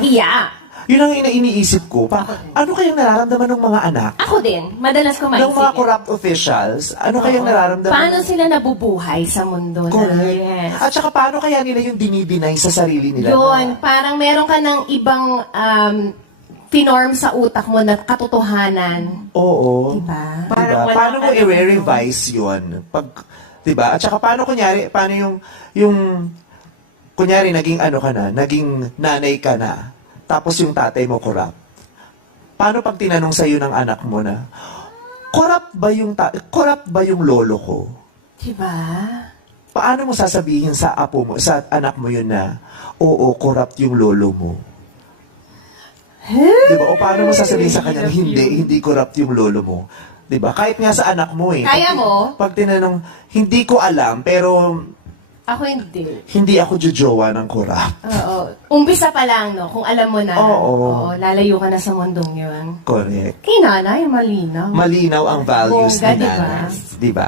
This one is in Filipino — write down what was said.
Hiya! Yun ang iniisip ko. Ano kayang nararamdaman ng mga anak? Ako din, madalas ko Ng maisip. mga yan. corrupt officials? Ano kayang nararamdaman? Paano sila nabubuhay sa mundo na? Correct. Yes. At saka paano kaya nila yung dinideny sa sarili nila? Yun, parang meron ka ng ibang pinorm sa utak mo na katotohanan. Oo. Diba? Diba? Paano mo i-revise yun? Diba? At saka paano kunyari naging ano ka na, naging nanay ka na, tapos yung tatay mo corrupt. Paano pag tinanong sa'yo ng anak mo na, corrupt ba yung lolo ko? Diba? Paano mo sasabihin sa apo mo, sa anak mo yun na, oo, corrupt yung lolo mo? Diba? O paano mo sasabihin sa kanya na hindi corrupt yung lolo mo? Diba? Kahit nga sa anak mo eh. Kaya mo? Pag tinanong, hindi ko alam, pero Ako hindi. hindi ako jojowa ng corrupt. Oo. Umpisa pa lang, no? Kung alam mo na, Oo. lalayo ka na sa mundong yun. Correct. Kay nanay, malinaw. Malinaw ang values Bongga, ni diba? nanay. Diba?